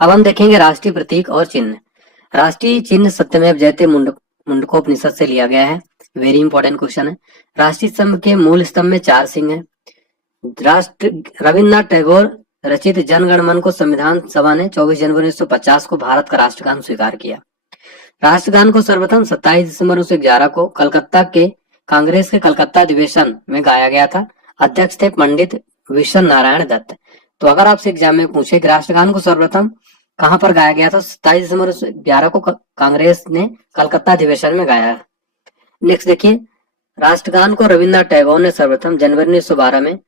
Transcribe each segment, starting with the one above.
अब हम देखेंगे राष्ट्रीय प्रतीक और चिन्ह। राष्ट्रीय चिन्ह सत्यमेव जयते मुंडकोपनिषद से लिया गया है। वेरी इंपॉर्टेंट क्वेश्चन है। राष्ट्रीय स्तंभ के मूल स्तंभ में 4 सिंह है। राष्ट्र रविन्द्रनाथ टैगोर रचित जन गण मन को संविधान सभा ने 24 जनवरी 1950 को भारत का राष्ट्रगान स्वीकार किया। राष्ट्रगान को सर्वप्रथम 27 दिसंबर 1911 को कलकत्ता के कांग्रेस के कलकत्ता अधिवेशन में गाया गया था। अध्यक्ष थे पंडित विशन नारायण दत्त। तो अगर आपसे एग्जाम में पूछे कि राष्ट्रगान को सर्वप्रथम कहां पर गाया गया था, 27 दिसंबर 1911 को कांग्रेस ने कलकत्ता अधिवेशन में गाया। नेक्स्ट देखिए, राष्ट्रगान को रविन्द्रनाथ टैगोर ने सर्वप्रथम जनवरी 1912 में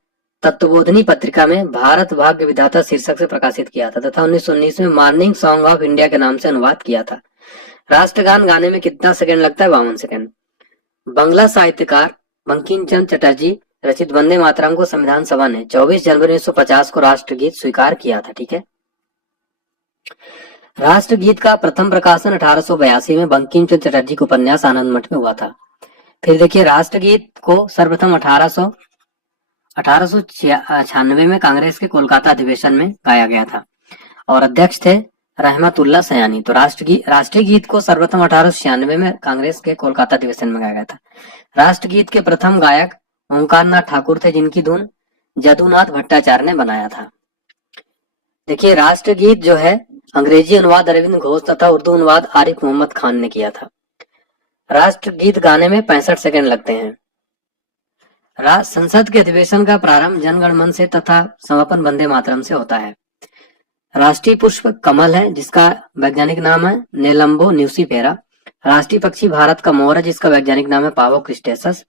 तत्वबोधिनी पत्रिका में भारत भाग्य विधाता शीर्षक से प्रकाशित किया था तथा 1919 में मॉर्निंग सॉन्ग ऑफ इंडिया के नाम से अनुवाद किया था। राष्ट्रगान गाने में कितना सेकंड लगता है? 52 सेकंड। बंगला साहित्यकार बंकिम चंद्र चटर्जी रचित वंदे मातरम को संविधान सभा ने 24 जनवरी 1950 को राष्ट्रगीत स्वीकार किया था। ठीक है। राष्ट्रगीत का प्रथम प्रकाशन 1882 में बंकिम चंद्र चटर्जी के उपन्यास आनंद मठ में हुआ था। फिर देखिए, राष्ट्रगीत को सर्वप्रथम 1896 में कांग्रेस के कोलकाता अधिवेशन में गाया गया था और अध्यक्ष थे रहमतुल्लाह सयानी। तो राष्ट्रीय गीत को सर्वप्रथम 1896 में कांग्रेस के कोलकाता अधिवेशन में गाया गया था। राष्ट्रगीत के प्रथम गायक ओंकारनाथ ठाकुर थे, जिनकी धुन जदुनाथ भट्टाचार्य ने बनाया था। देखिए, राष्ट्रगीत जो है अंग्रेजी अनुवाद अरविंद घोष तथा उर्दू अनुवाद आरिफ मोहम्मद खान ने किया था। राष्ट्रगीत गाने में 65 सेकंड लगते हैं। संसद के अधिवेशन का प्रारंभ जनगण मन से तथा समापन वंदे मातरम से होता है। राष्ट्रीय पुष्प कमल है, जिसका वैज्ञानिक नाम है नेलम्बो न्यूसीफेरा। राष्ट्रीय पक्षी भारत का मोर है, जिसका वैज्ञानिक नाम है पावो क्रिस्टेसस।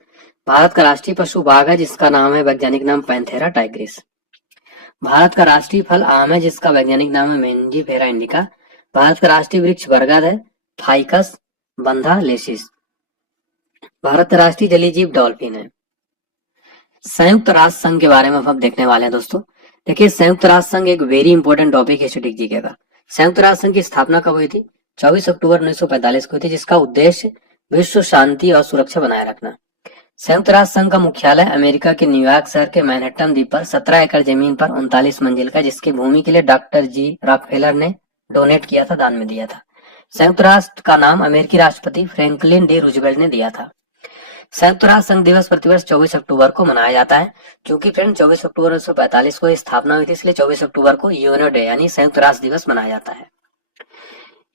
भारत का राष्ट्रीय पशु बाघ है, जिसका नाम है वैज्ञानिक नाम पैंथेरा टाइग्रिस। भारत का राष्ट्रीय फल आम है, जिसका वैज्ञानिक नाम है मेंजीफेरा इंडिका। भारत का राष्ट्रीय वृक्ष बरगद है, फाइकस बंधा लेसिस। भारत का राष्ट्रीय जलीय जीव डॉल्फिन है। संयुक्त राष्ट्र संघ के बारे में हम देखने वाले हैं दोस्तों। देखिए, संयुक्त राष्ट्र संघ एक वेरी इंपॉर्टेंट टॉपिक है स्टैटिक जीके का। संयुक्त राष्ट्र संघ की स्थापना कब हुई थी? 24 अक्टूबर 1945 को हुई थी, जिसका उद्देश्य विश्व शांति और सुरक्षा बनाए रखना। संयुक्त राष्ट्र संघ का मुख्यालय अमेरिका के न्यूयॉर्क शहर के मैनहट्टन द्वीप पर 17 एकड़ जमीन पर 39 मंजिल का, जिसकी भूमि के लिए डॉक्टर जी रॉकफेलर ने डोनेट किया था, दान में दिया था। संयुक्त राष्ट्र का नाम अमेरिकी राष्ट्रपति फ्रैंकलिन डी रूजवेल्ट ने दिया था। संयुक्त राष्ट्र संघ दिवस प्रतिवर्ष 24 अक्टूबर को मनाया जाता है। क्योंकि फ्रेंड 24 अक्टूबर 1945 को स्थापना हुई थी, इसलिए 24 अक्टूबर को यूएनओ डे यानी संयुक्त राष्ट्र दिवस मनाया जाता है।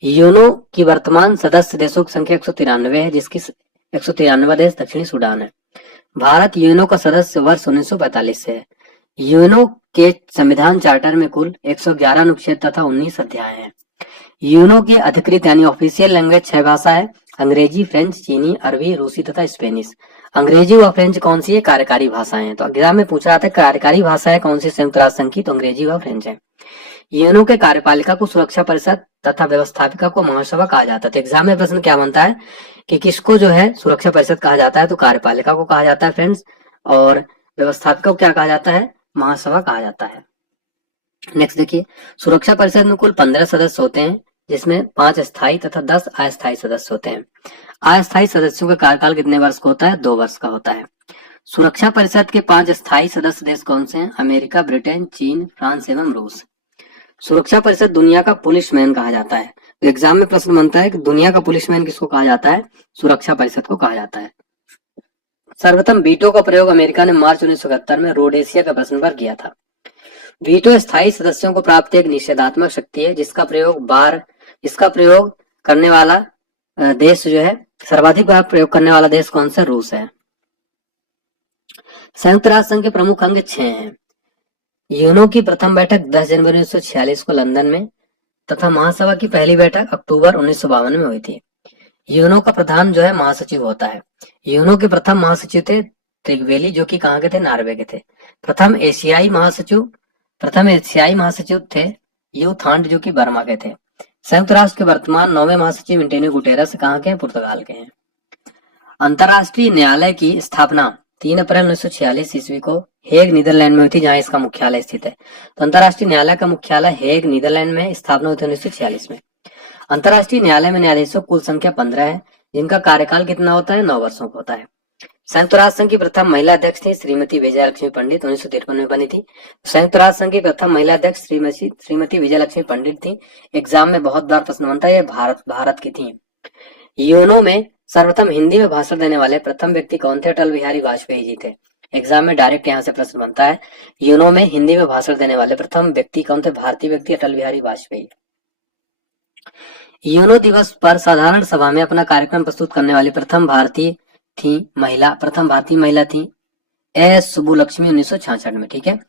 यूएनओ की वर्तमान सदस्य देशों की संख्या 193 है, जिसकी 193 देश दक्षिणी सूडान है। भारत यूएनओ का सदस्य वर्ष 1945 से है। यूएनओ के संविधान चार्टर में कुल 111 अनुच्छेद तथा 19 अध्याय हैं। यूएनओ की अधिकृत यानी ऑफिशियल लैंग्वेज 6 भाषा है, अंग्रेजी, फ्रेंच, चीनी, अरबी, रूसी तथा स्पेनिश। अंग्रेजी व फ्रेंच कौन सी है? कार्यकारी भाषाएं हैं। तो एग्जाम में पूछा जाता है कार्यकारी भाषा है कौन सी संयुक्त राष्ट्र संघ की? तो अंग्रेजी व फ्रेंच है। यूएनओ के कार्यपालिका को सुरक्षा परिषद तथा व्यवस्थापिका को महासभा कहा जाता है। तो एग्जाम में प्रश्न क्या बनता है कि किसको जो है सुरक्षा परिषद कहा जाता है? तो कार्यपालिका को कहा जाता है फ्रेंड्स, और व्यवस्थापिका को क्या कहा जाता है? महासभा कहा जाता है। नेक्स्ट देखिए, सुरक्षा परिषद में कुल 15 सदस्य होते हैं, जिसमें 5 स्थायी तथा 10 अस्थायी सदस्य होते हैं। अस्थायी सदस्यों का कार्यकाल कितने वर्ष का होता है? 2 वर्ष का होता है। सुरक्षा परिषद के 5 स्थायी सदस्य देश कौन से हैं? अमेरिका, ब्रिटेन, चीन, फ्रांस एवं रूस। सुरक्षा परिषद दुनिया का पुलिसमैन कहा जाता है। तो एग्जाम में प्रश्न बनता है कि दुनिया का पुलिसमैन किसको कहा जाता है? सुरक्षा परिषद को कहा जाता है। सर्वप्रथम वीटो का प्रयोग अमेरिका ने मार्च 1971 में रोडेशिया के प्रश्न पर किया था। वीटो स्थायी सदस्यों को प्राप्त एक निषेधात्मक शक्ति है, जिसका प्रयोग करने वाला देश जो है, सर्वाधिक बार प्रयोग करने वाला देश कौन सा? रूस है। संयुक्त राष्ट्र संघ के प्रमुख अंग 6 हैं। यूएनओ की प्रथम बैठक 10 जनवरी 1946 को लंदन में तथा महासभा की पहली बैठक अक्टूबर 1952 में हुई थी। यूएनओ का प्रधान जो है महासचिव होता है। यूएनओ के प्रथम महासचिव थे त्रिगवेली, जो कि कहाँ के थे? नॉर्वे के थे। प्रथम एशियाई महासचिव थे यू थांड, जो कि बर्मा के थे। संयुक्त राष्ट्र के वर्तमान 9वें महासचिव एंटोनियो गुटेरस कहाँ के हैं? पुर्तगाल के हैं। अंतरराष्ट्रीय न्यायालय की स्थापना 3 अप्रैल 1946 ईस्वी को हेग नीदरलैंड में हुई थी, जहां इसका मुख्यालय स्थित है। तो अंतरराष्ट्रीय न्यायालय का मुख्यालय हेग नीदरलैंड में स्थापना हुई थी 1946 में। अंतरराष्ट्रीय न्यायालय में न्यायाधीशों कुल संख्या 15 है, जिनका कार्यकाल कितना होता है? 9 वर्षों का होता है। संयुक्त राष्ट्र संघ की प्रथम महिला अध्यक्ष थी श्रीमती विजयलक्ष्मी पंडित, 1953 में बनी थी। संयुक्त राष्ट्र संघ की प्रथम महिला अध्यक्ष श्रीमती विजयलक्ष्मी पंडित थी। एग्जाम में बहुत बार प्रश्न बनता है, ये भारत की थी। यूनो में सर्वप्रथम हिंदी में भाषण देने वाले प्रथम व्यक्ति कौन थे? अटल बिहारी वाजपेयी जी थे। एग्जाम में डायरेक्ट यहाँ से प्रश्न बनता है, यूनो में हिंदी में भाषण देने वाले प्रथम व्यक्ति कौन थे? भारतीय व्यक्ति अटल बिहारी वाजपेयी। यूनो दिवस पर साधारण सभा में अपना कार्यक्रम प्रस्तुत करने वाली प्रथम भारतीय महिला थी एस सुब्बुलक्ष्मी, 1966 में। ठीक है।